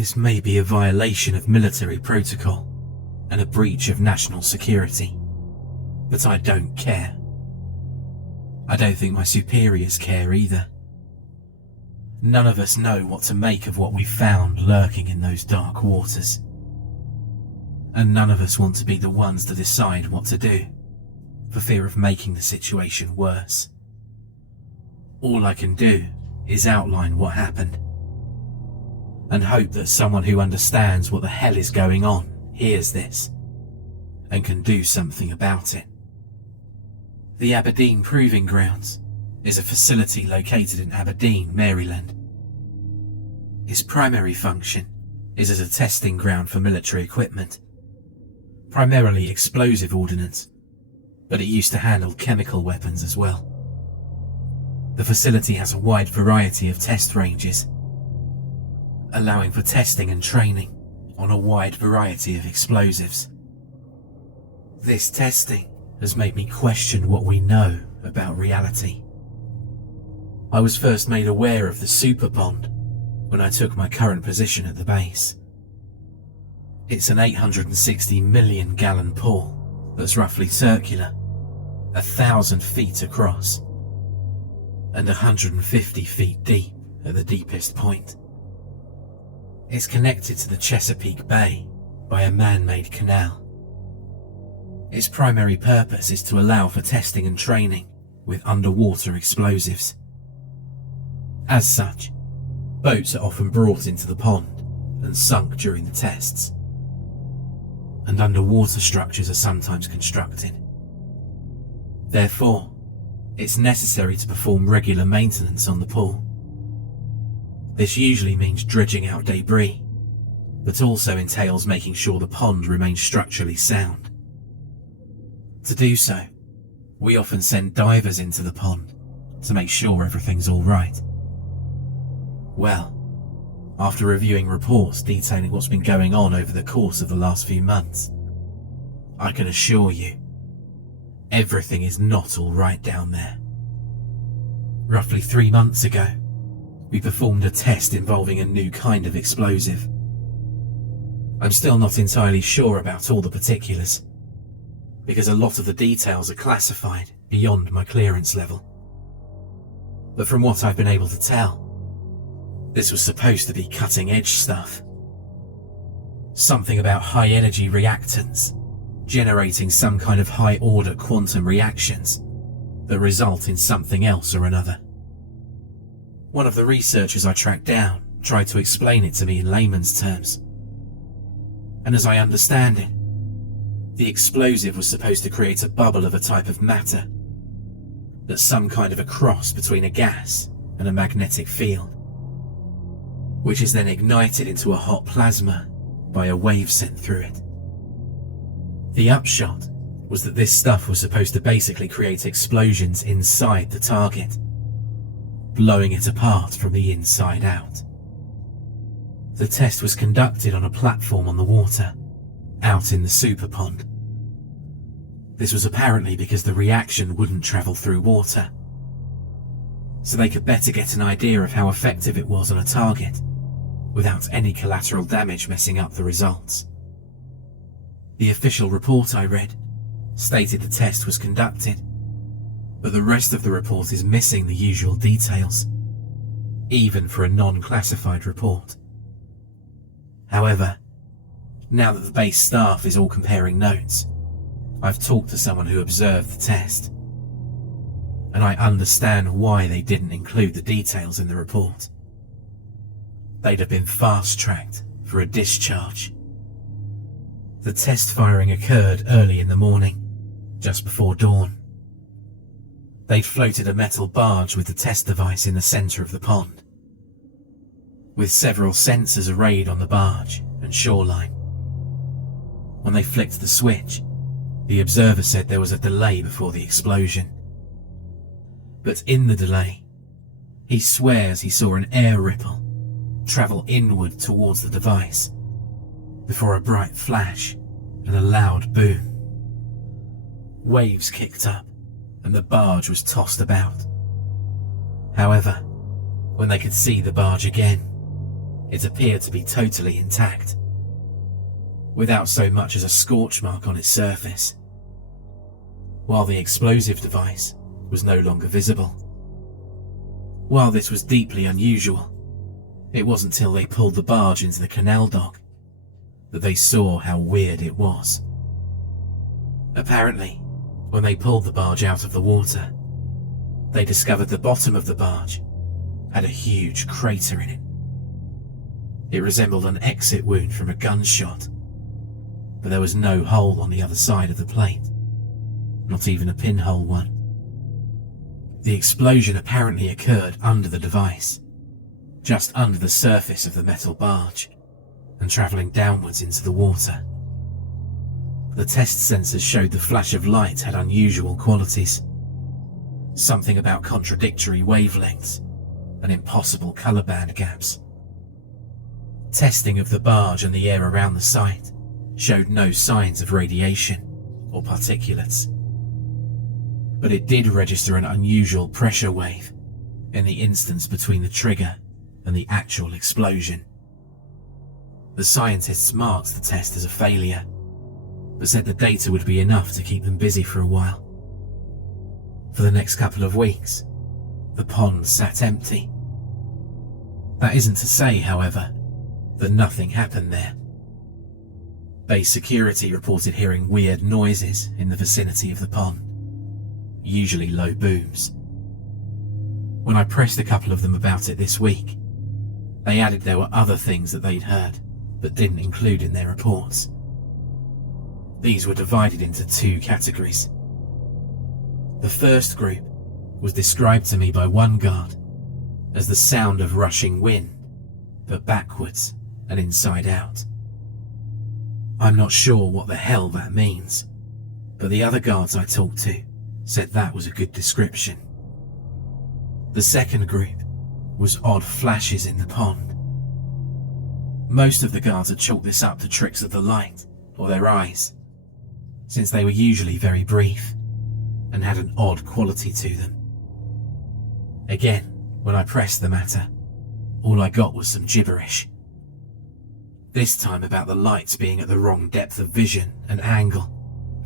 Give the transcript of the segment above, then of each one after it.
This may be a violation of military protocol and a breach of national security, but I don't care. I don't think my superiors care either. None of us know what to make of what we found lurking in those dark waters. And none of us want to be the ones to decide what to do, for fear of making the situation worse. All I can do is outline what happened, and hope that someone who understands what the hell is going on hears this, and can do something about it. The Aberdeen Proving Grounds is a facility located in Aberdeen, Maryland. Its primary function is as a testing ground for military equipment, primarily explosive ordnance, but it used to handle chemical weapons as well. The facility has a wide variety of test ranges, allowing for testing and training on a wide variety of explosives. This testing has made me question what we know about reality. I was first made aware of the super pond when I took my current position at the base. It's an 860 million gallon pool that's roughly circular, 1,000 feet across, and 150 feet deep at the deepest point. It's connected to the Chesapeake Bay by a man-made canal. Its primary purpose is to allow for testing and training with underwater explosives. As such, boats are often brought into the pond and sunk during the tests, and underwater structures are sometimes constructed. Therefore, it's necessary to perform regular maintenance on the pool. This usually means dredging out debris, but also entails making sure the pond remains structurally sound. To do so, we often send divers into the pond to make sure everything's all right. Well, after reviewing reports detailing what's been going on over the course of the last few months, I can assure you, everything is not all right down there. Roughly 3 months ago, we performed a test involving a new kind of explosive. I'm still not entirely sure about all the particulars, because a lot of the details are classified beyond my clearance level. But from what I've been able to tell, this was supposed to be cutting-edge stuff. Something about high-energy reactants, generating some kind of high-order quantum reactions that result in something else or another. One of the researchers I tracked down tried to explain it to me in layman's terms. And as I understand it, the explosive was supposed to create a bubble of a type of matter that's some kind of a cross between a gas and a magnetic field, which is then ignited into a hot plasma by a wave sent through it. The upshot was that this stuff was supposed to basically create explosions inside the target, blowing it apart from the inside out. The test was conducted on a platform on the water, out in the super pond. This was apparently because the reaction wouldn't travel through water, so they could better get an idea of how effective it was on a target, without any collateral damage messing up the results. The official report I read stated the test was conducted, but the rest of the report is missing the usual details, even for a non-classified report. However, now that the base staff is all comparing notes, I've talked to someone who observed the test, and I understand why they didn't include the details in the report. They'd have been fast-tracked for a discharge. The test firing occurred early in the morning, just before dawn. They'd floated a metal barge with the test device in the center of the pond, with several sensors arrayed on the barge and shoreline. When they flicked the switch, the observer said there was a delay before the explosion. But in the delay, he swears he saw an air ripple travel inward towards the device, before a bright flash and a loud boom. Waves kicked up, and the barge was tossed about. However, when they could see the barge again, it appeared to be totally intact, without so much as a scorch mark on its surface, while the explosive device was no longer visible. While this was deeply unusual, it wasn't till they pulled the barge into the canal dock that they saw how weird it was. Apparently, when they pulled the barge out of the water, they discovered the bottom of the barge had a huge crater in it. It resembled an exit wound from a gunshot, but there was no hole on the other side of the plate, not even a pinhole one. The explosion apparently occurred under the device, just under the surface of the metal barge, and travelling downwards into the water. The test sensors showed the flash of light had unusual qualities, something about contradictory wavelengths and impossible colour band gaps. Testing of the barge and the air around the site showed no signs of radiation or particulates, but it did register an unusual pressure wave in the instance between the trigger and the actual explosion. The scientists marked the test as a failure, but said the data would be enough to keep them busy for a while. For the next couple of weeks, the pond sat empty. That isn't to say, however, that nothing happened there. Base security reported hearing weird noises in the vicinity of the pond, usually low booms. When I pressed a couple of them about it this week, they added there were other things that they'd heard, but didn't include in their reports. These were divided into two categories. The first group was described to me by one guard as the sound of rushing wind, but backwards and inside out. I'm not sure what the hell that means, but the other guards I talked to said that was a good description. The second group was odd flashes in the pond. Most of the guards had chalked this up to tricks of the light or their eyes, since they were usually very brief and had an odd quality to them. Again, when I pressed the matter, all I got was some gibberish. This time about the lights being at the wrong depth of vision and angle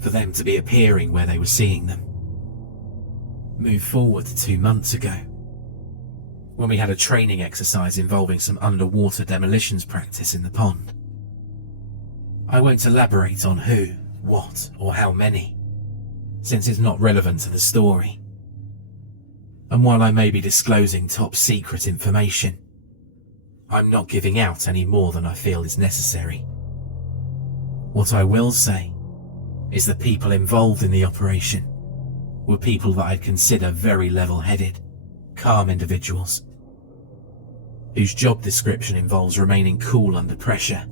for them to be appearing where they were seeing them. Move forward to 2 months ago, when we had a training exercise involving some underwater demolitions practice in the pond. I won't elaborate on who, what, or how many, since it's not relevant to the story. And while I may be disclosing top secret information, I'm not giving out any more than I feel is necessary. What I will say is the people involved in the operation were people that I'd consider very level-headed, calm individuals, whose job description involves remaining cool under pressure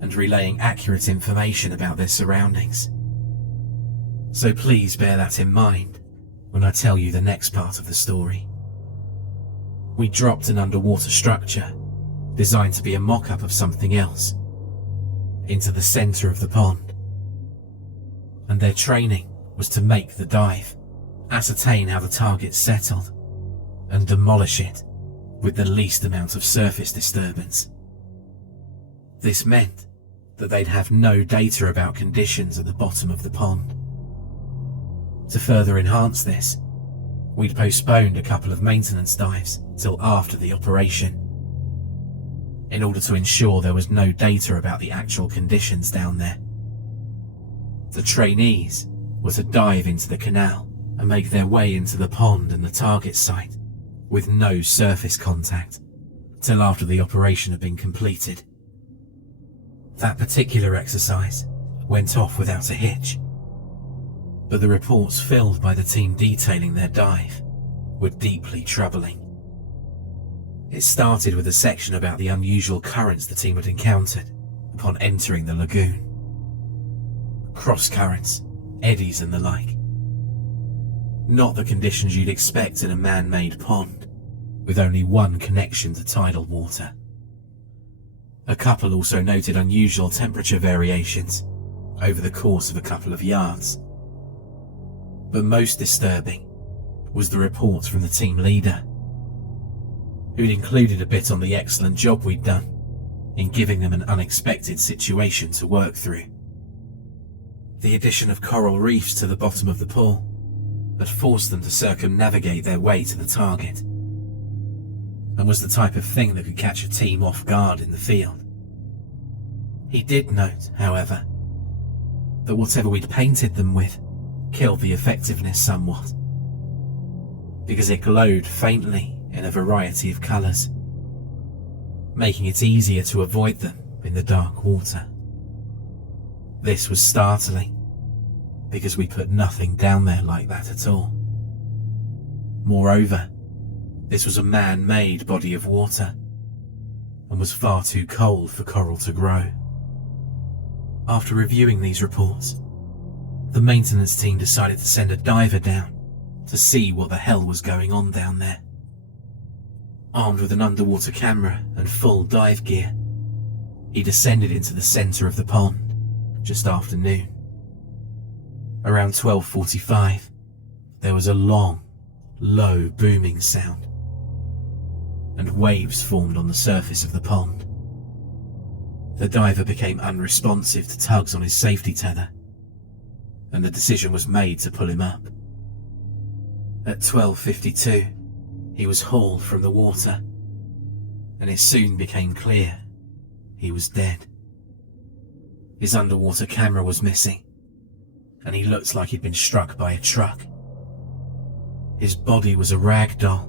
and relaying accurate information about their surroundings. So please bear that in mind when I tell you the next part of the story. We dropped an underwater structure designed to be a mock-up of something else into the centre of the pond, and their training was to make the dive, ascertain how the target settled, and demolish it with the least amount of surface disturbance. This meant that they'd have no data about conditions at the bottom of the pond. To further enhance this, we'd postponed a couple of maintenance dives till after the operation, in order to ensure there was no data about the actual conditions down there. The trainees were to dive into the canal and make their way into the pond and the target site with no surface contact till after the operation had been completed. That particular exercise went off without a hitch, but the reports filled by the team detailing their dive were deeply troubling. It started with a section about the unusual currents the team had encountered upon entering the lagoon. Cross currents, eddies and the like. Not the conditions you'd expect in a man-made pond, with only one connection to tidal water. A couple also noted unusual temperature variations over the course of a couple of yards. But most disturbing was the report from the team leader. who'd included a bit on the excellent job we'd done in giving them an unexpected situation to work through. The addition of coral reefs to the bottom of the pool had forced them to circumnavigate their way to the target, and was the type of thing that could catch a team off guard in the field. He did note, however, that whatever we'd painted them with killed the effectiveness somewhat, because it glowed faintly in a variety of colours, making it easier to avoid them in the dark water. This was startling, because we put nothing down there like that at all. Moreover, this was a man-made body of water, and was far too cold for coral to grow. After reviewing these reports, the maintenance team decided to send a diver down to see what the hell was going on down there. Armed with an underwater camera and full dive gear, he descended into the centre of the pond just after noon. Around 12:45, there was a long, low booming sound, and waves formed on the surface of the pond. The diver became unresponsive to tugs on his safety tether, and the decision was made to pull him up. At 12:52, he was hauled from the water, and it soon became clear he was dead. His underwater camera was missing, and he looked like he'd been struck by a truck. His body was a rag doll,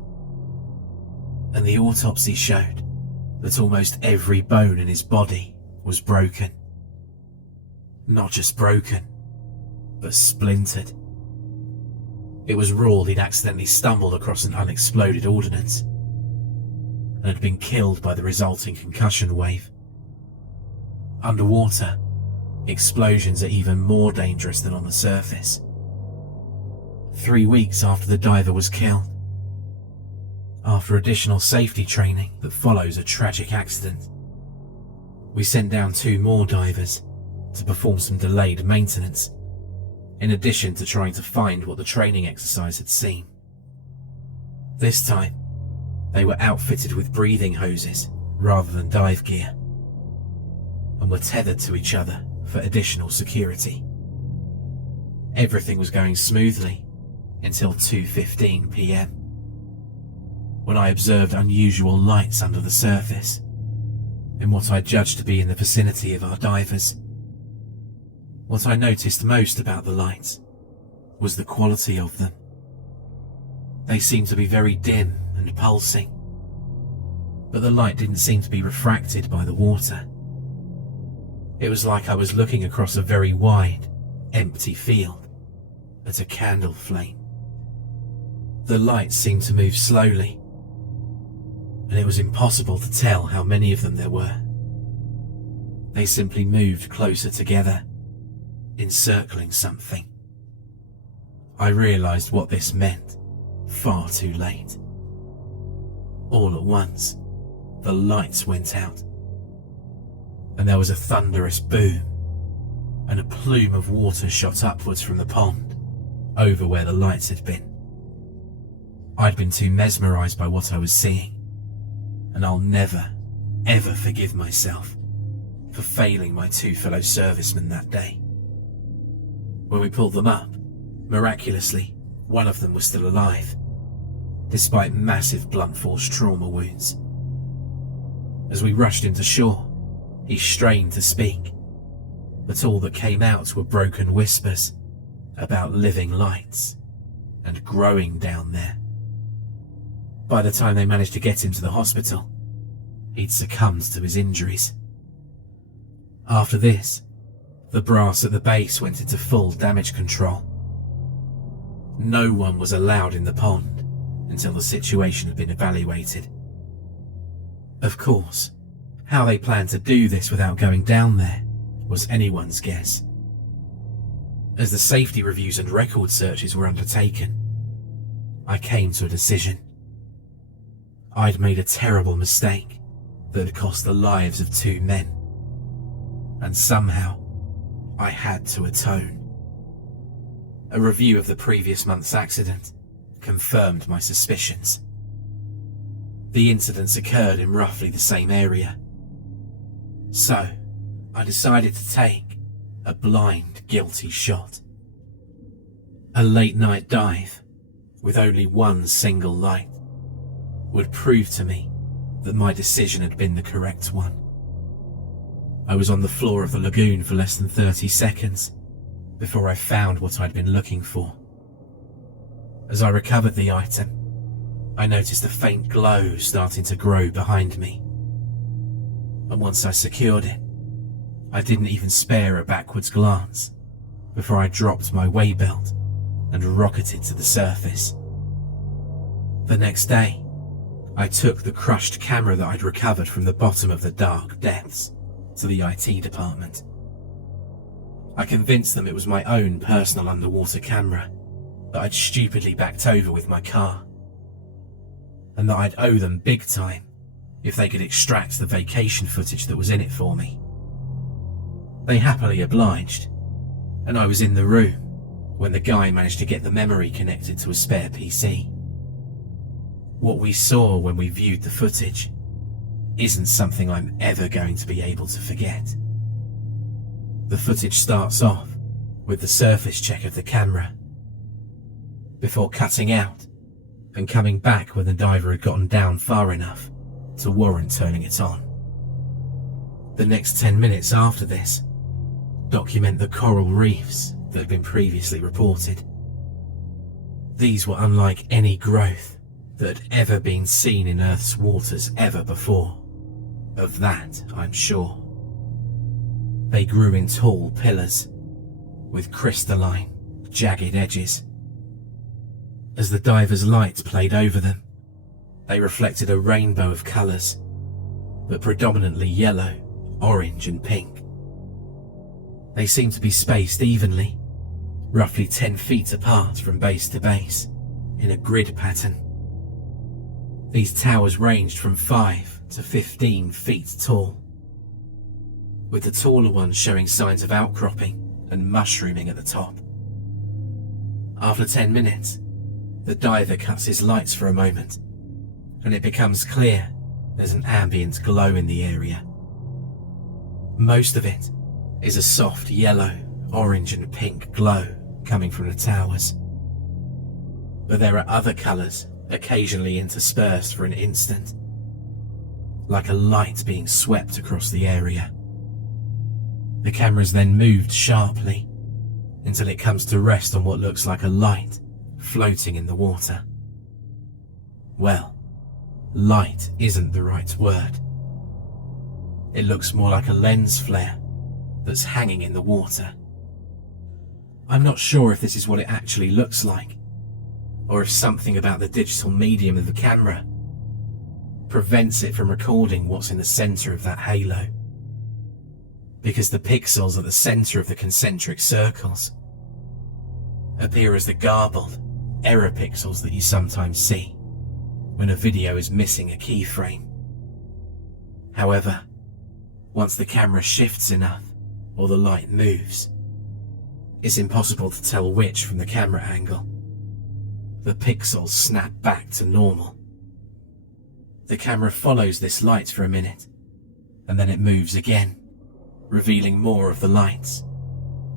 and the autopsy showed that almost every bone in his body was broken. Not just broken, but splintered. It was ruled he'd accidentally stumbled across an unexploded ordnance and had been killed by the resulting concussion wave. Underwater, explosions are even more dangerous than on the surface. 3 weeks after the diver was killed, after additional safety training that follows a tragic accident, we sent down 2 more divers to perform some delayed maintenance, in addition to trying to find what the training exercise had seen. This time, they were outfitted with breathing hoses rather than dive gear, and were tethered to each other for additional security. Everything was going smoothly until 2:15 p.m, when I observed unusual lights under the surface, in what I judged to be in the vicinity of our divers. What I noticed most about the lights was the quality of them. They seemed to be very dim and pulsing, but the light didn't seem to be refracted by the water. It was like I was looking across a very wide, empty field at a candle flame. The lights seemed to move slowly, and it was impossible to tell how many of them there were. They simply moved closer together, encircling something. I realized what this meant far too late. All at once, the lights went out, and there was a thunderous boom, and a plume of water shot upwards from the pond, over where the lights had been. I'd been too mesmerized by what I was seeing, and I'll never, ever forgive myself for failing my 2 fellow servicemen that day. When we pulled them up, miraculously, one of them was still alive, despite massive blunt force trauma wounds. As we rushed him to shore, he strained to speak, but all that came out were broken whispers about living lights and growing down there. By the time they managed to get him to the hospital, he'd succumbed to his injuries. After this, the brass at the base went into full damage control. No one was allowed in the pond until the situation had been evaluated. Of course, how they planned to do this without going down there was anyone's guess. As the safety reviews and record searches were undertaken, I came to a decision. I'd made a terrible mistake that had cost the lives of 2 men, and somehow I had to atone. A review of the previous month's accident confirmed my suspicions. The incidents occurred in roughly the same area. So, I decided to take a blind, guilty shot. A late-night dive, with only one single light, would prove to me that my decision had been the correct one. I was on the floor of the lagoon for less than 30 seconds before I found what I'd been looking for. As I recovered the item, I noticed a faint glow starting to grow behind me. And once I secured it, I didn't even spare a backwards glance before I dropped my way belt and rocketed to the surface. The next day, I took the crushed camera that I'd recovered from the bottom of the dark depths to the IT department. I convinced them it was my own personal underwater camera that I'd stupidly backed over with my car, and that I'd owe them big time if they could extract the vacation footage that was in it for me. They happily obliged, and I was in the room when the guy managed to get the memory connected to a spare PC. What we saw when we viewed the footage isn't something I'm ever going to be able to forget. The footage starts off with the surface check of the camera, before cutting out and coming back when the diver had gotten down far enough to warrant turning it on. The next 10 minutes after this document the coral reefs that had been previously reported. These were unlike any growth that had ever been seen in Earth's waters ever before. Of that, I'm sure. They grew in tall pillars, with crystalline, jagged edges. As the diver's light played over them, they reflected a rainbow of colours, but predominantly yellow, orange and pink. They seemed to be spaced evenly, roughly 10 feet apart from base to base, in a grid pattern. These towers ranged from 5 to 15 feet tall, with the taller ones showing signs of outcropping and mushrooming at the top. After 10 minutes, the diver cuts his lights for a moment, and it becomes clear there's an ambient glow in the area. Most of it is a soft yellow, orange and pink glow coming from the towers. But there are other colours occasionally interspersed for an instant, like a light being swept across the area. The camera's then moved sharply until it comes to rest on what looks like a light floating in the water. Well, light isn't the right word. It looks more like a lens flare that's hanging in the water. I'm not sure if this is what it actually looks like, or if something about the digital medium of the camera prevents it from recording what's in the centre of that halo, because the pixels at the centre of the concentric circles appear as the garbled error pixels that you sometimes see when a video is missing a keyframe. However, once the camera shifts enough or the light moves, it's impossible to tell which from the camera angle. The pixels snap back to normal. The camera follows this light for a minute, and then it moves again, revealing more of the lights,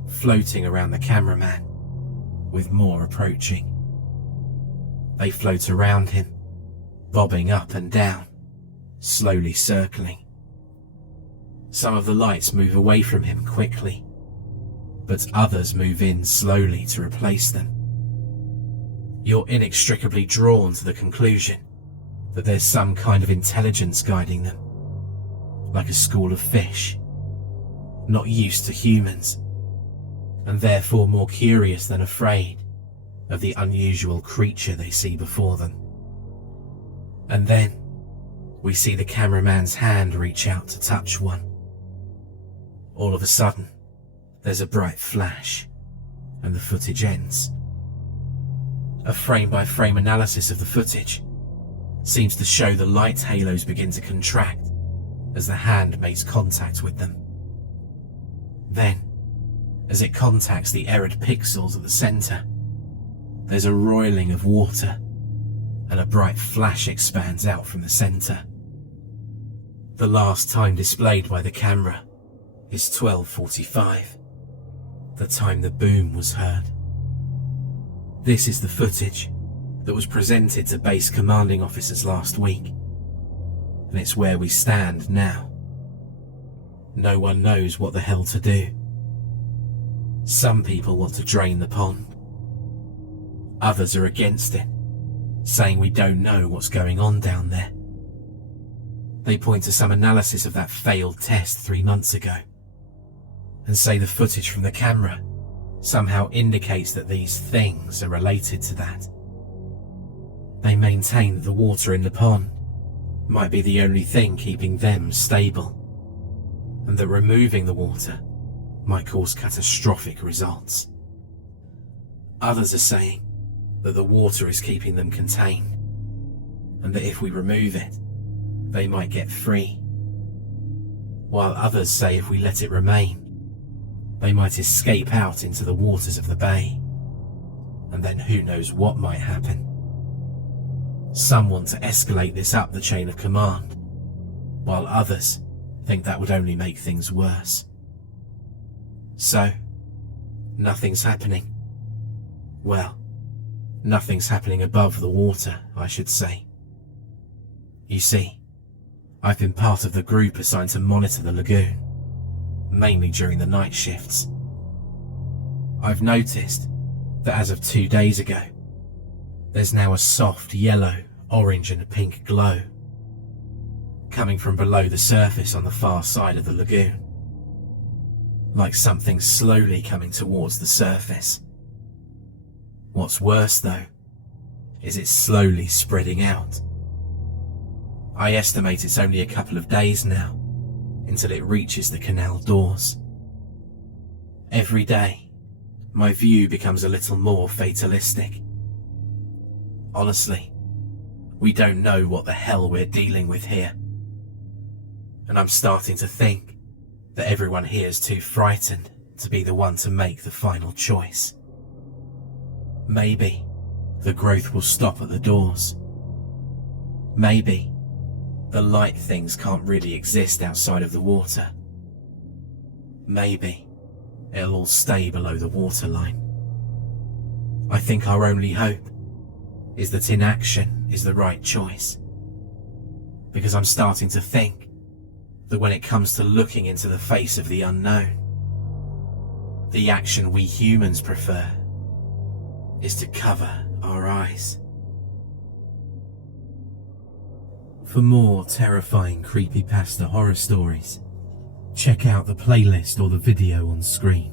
floating around the cameraman, with more approaching. They float around him, bobbing up and down, slowly circling. Some of the lights move away from him quickly, but others move in slowly to replace them. You're inextricably drawn to the conclusion that there's some kind of intelligence guiding them, like a school of fish, not used to humans, and therefore more curious than afraid of the unusual creature they see before them. And then we see the cameraman's hand reach out to touch one. All of a sudden, there's a bright flash, and the footage ends. A frame-by-frame analysis of the footage seems to show the light halos begin to contract as the hand makes contact with them. Then, as it contacts the errored pixels at the centre, there's a roiling of water, and a bright flash expands out from the centre. The last time displayed by the camera is 12:45, the time the boom was heard. This is the footage that was presented to base commanding officers last week, and it's where we stand now. No one knows what the hell to do. Some people want to drain the pond. Others are against it, saying we don't know what's going on down there. They point to some analysis of that failed test 3 months ago and say the footage from the camera somehow indicates that these things are related to that. They maintain that the water in the pond might be the only thing keeping them stable, and that removing the water might cause catastrophic results. Others are saying that the water is keeping them contained, and that if we remove it, they might get free. While others say if we let it remain, they might escape out into the waters of the bay, and then who knows what might happen. Some want to escalate this up the chain of command, while others think that would only make things worse. So, nothing's happening. Well, nothing's happening above the water, I should say. You see, I've been part of the group assigned to monitor the lagoon, mainly during the night shifts. I've noticed that as of 2 days ago, there's now a soft yellow, orange and pink glow coming from below the surface on the far side of the lagoon, like something slowly coming towards the surface. What's worse though, is it's slowly spreading out. I estimate it's only a couple of days now until it reaches the canal doors. Every day, my view becomes a little more fatalistic. Honestly, we don't know what the hell we're dealing with here. And I'm starting to think that everyone here is too frightened to be the one to make the final choice. Maybe the growth will stop at the doors. Maybe the light things can't really exist outside of the water. Maybe it'll all stay below the waterline. I think our only hope is that inaction is the right choice. Because I'm starting to think that when it comes to looking into the face of the unknown, the action we humans prefer is to cover our eyes. For more terrifying creepypasta horror stories, check out the playlist or the video on screen.